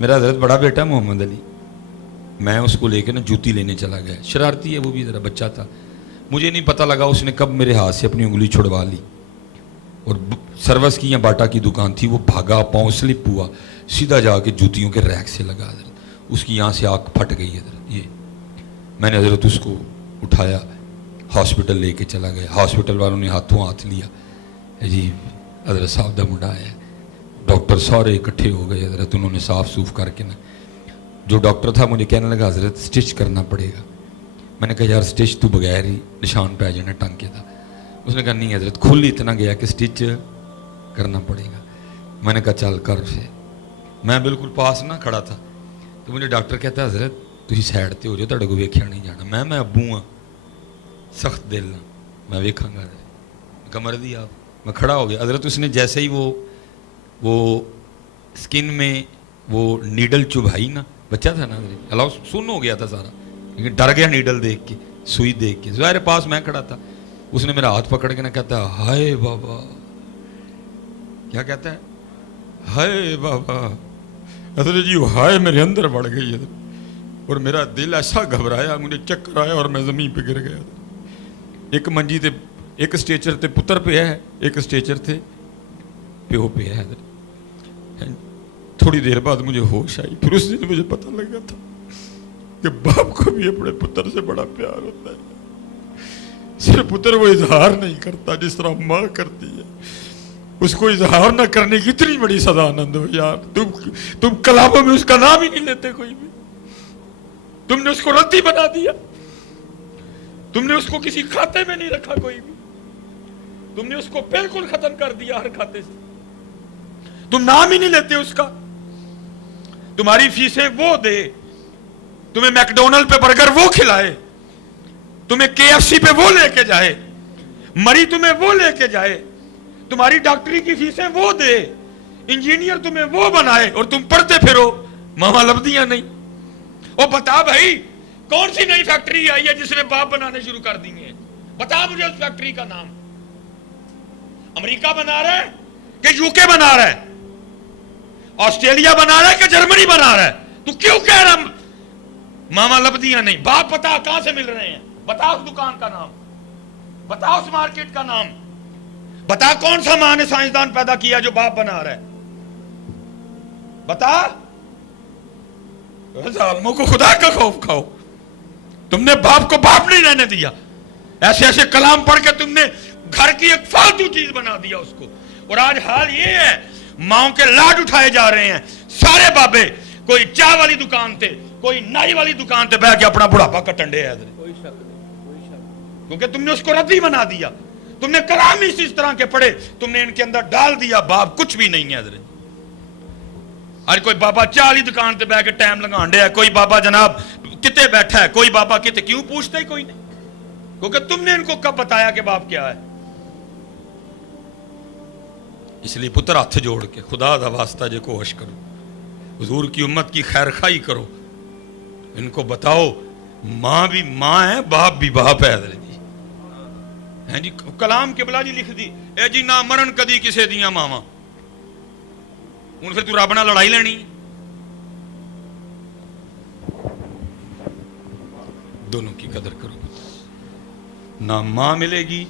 میرا حضرت بڑا بیٹا محمد علی، میں اس کو لے کے نا جوتی لینے چلا گیا، شرارتی ہے وہ بھی، ذرا بچہ تھا، مجھے نہیں پتہ لگا اس نے کب میرے ہاتھ سے اپنی انگلی چھڑوا لی، اور سروس کی یا باٹا کی دکان تھی، وہ بھاگا، پاؤں سلپ ہوا، سیدھا جا کے جوتیوں کے ریک سے لگا حضرت، اس کی یہاں سے آنکھ پھٹ گئی حضرت۔ یہ میں نے حضرت اس کو اٹھایا، ہاسپٹل لے کے چلا گیا، ہاسپٹل والوں نے ہاتھوں ہاتھ لیا، جی حضرت صاحب دا منڈا ہے، ڈاکٹر سارے اکٹھے ہو گئے حضرت، انہوں نے صاف صوف کر کے نا، جو ڈاکٹر تھا مجھے کہنے لگا حضرت سٹچ کرنا پڑے گا، میں نے کہا یار سٹچ تو بغیر ہی نشان پہ جانا ٹانکے تھا، اس نے کہا نہیں حضرت کھل اتنا گیا کہ سٹچ کرنا پڑے گا، میں نے کہا چل کر سے، میں بالکل پاس نہ کھڑا تھا، تو مجھے ڈاکٹر کہتا ہے حضرت تھی سائڈ تے ہو جاؤ، تھوڑے کو ویکھیا نہیں جانا، میں ابو ہاں سخت دل نہ، میں ویکھاں گا، کمر دی آپ، میں کھڑا ہو گیا حضرت، اس نے جیسے ہی وہ سکن میں وہ نیڈل چبھائی نا، بچہ تھا نا حضرت، اللہ سن ہو گیا تھا سارا، لیکن ڈر گیا نیڈل دیکھ کے، سوئی دیکھ کے، ظاہر پاس میں کھڑا تھا، اس نے میرا ہاتھ پکڑ کے نا کہتا ہے ہائے بابا، کیا کہتا ہے ہائے بابا، حضرت جی ہائے میرے اندر بڑھ گئی حضرت، اور میرا دل ایسا گھبرایا، مجھے چکر آیا اور میں زمین پہ گر گیا، ایک منجی تے ایک اسٹیچر تے پتر پہ ہے، ایک اسٹیچر تے پیو پہ ہے حضرت۔ تھوڑی دیر بعد مجھے ہوش آئی، پھر اس دن مجھے پتہ لگا تھا کہ باپ کو بھی اپنے پتر سے بڑا پیار ہوتا ہے، صرف پتر وہ اظہار نہیں کرتا جس طرح ماں کرتی ہے، اس کو اظہار نہ کرنے کی اتنی بڑی سزا نہ دو یار، تم کلاموں میں اس کا نام ہی نہیں لیتے کوئی بھی، تم نے اس کو ردی بنا دیا، تم نے اس کو کسی کھاتے میں نہیں رکھا کوئی بھی، تم نے اس کو بالکل ختم کر دیا ہر کھاتے سے، تم نام ہی نہیں لیتے اس کا، تمہاری فیسیں وہ دے، تمہیں میکڈونلڈ پہ برگر وہ کھلائے، تمہیں کے ایف سی پہ وہ لے کے جائے، مری تمہیں وہ لے کے جائے، تمہاری ڈاکٹری کی فیسیں وہ دے، انجینئر تمہیں وہ بنائے، اور تم پڑھتے پھرو ماما لبدیاں نہیں۔ اور بتا بھائی کون سی نئی فیکٹری آئی ہے جس نے باپ بنانے شروع کر دی ہیں، بتا مجھے اس فیکٹری کا نام، امریکہ بنا رہا ہے کہ یو کے بنا رہا ہے، آسٹریلیا بنا رہا ہے کہ جرمنی بنا رہا ہے، تو کیوں کہہ رہا ماما لبدیاں نہیں؟ باپ بتا کہاں سے مل رہے ہیں، بتا اس دکان کا نام، بتا اس مارکیٹ کا نام، بتا کون سا ماں نے سائنسدان پیدا کیا جو باپ بنا رہا ہے، بتا۔ ظالموں کو خدا کا خوف کھاؤ، تم نے باپ کو باپ نہیں رہنے دیا، ایسے ایسے کلام پڑھ کے تم نے گھر کی ایک فالتو چیز بنا دیا اس کو، اور آج حال یہ ہے ماؤں کے لاڈ اٹھائے جا رہے ہیں، سارے بابے کوئی چائے والی دکان تے کوئی نائی والی دکان تے بیٹھ کے اپنا بڑھاپا کٹنڈے ہے، کیونکہ تم نے اس کو ردی بنا دیا، تم نے کلام ہی اس طرح کے پڑھے، تم نے ان کے اندر ڈال دیا باپ کچھ بھی نہیں ہے حضرت۔ آج کوئی بابا چائے والی دکان تے بیٹھ کے ٹائم لگانڈے ہے، کوئی بابا جناب کتے بیٹھا ہے، کوئی بابا کتے، کیوں پوچھتے ہی کوئی نہیں، کیونکہ تم نے ان کو کب بتایا کہ باپ کیا ہے۔ اس لیے پتر ہاتھ جوڑ کے خدا دا واسطہ جے کوشش کرو، حضور کی امت کی خیر خواہی کرو، ان کو بتاؤ ماں بھی ماں ہے، باپ بھی باپ ہے حضرت جی، ہیں جی کلام کے بلا جی لکھ دی اے جی نہ مرن کدی کسے دیاں ماواں، ہن پھر تو رب نال لڑائی لینی، دونوں کی قدر کرو، نہ ماں ملے گی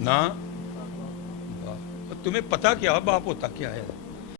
نہ باپ، تمہیں پتا کیا باپ ہوتا کیا ہے؟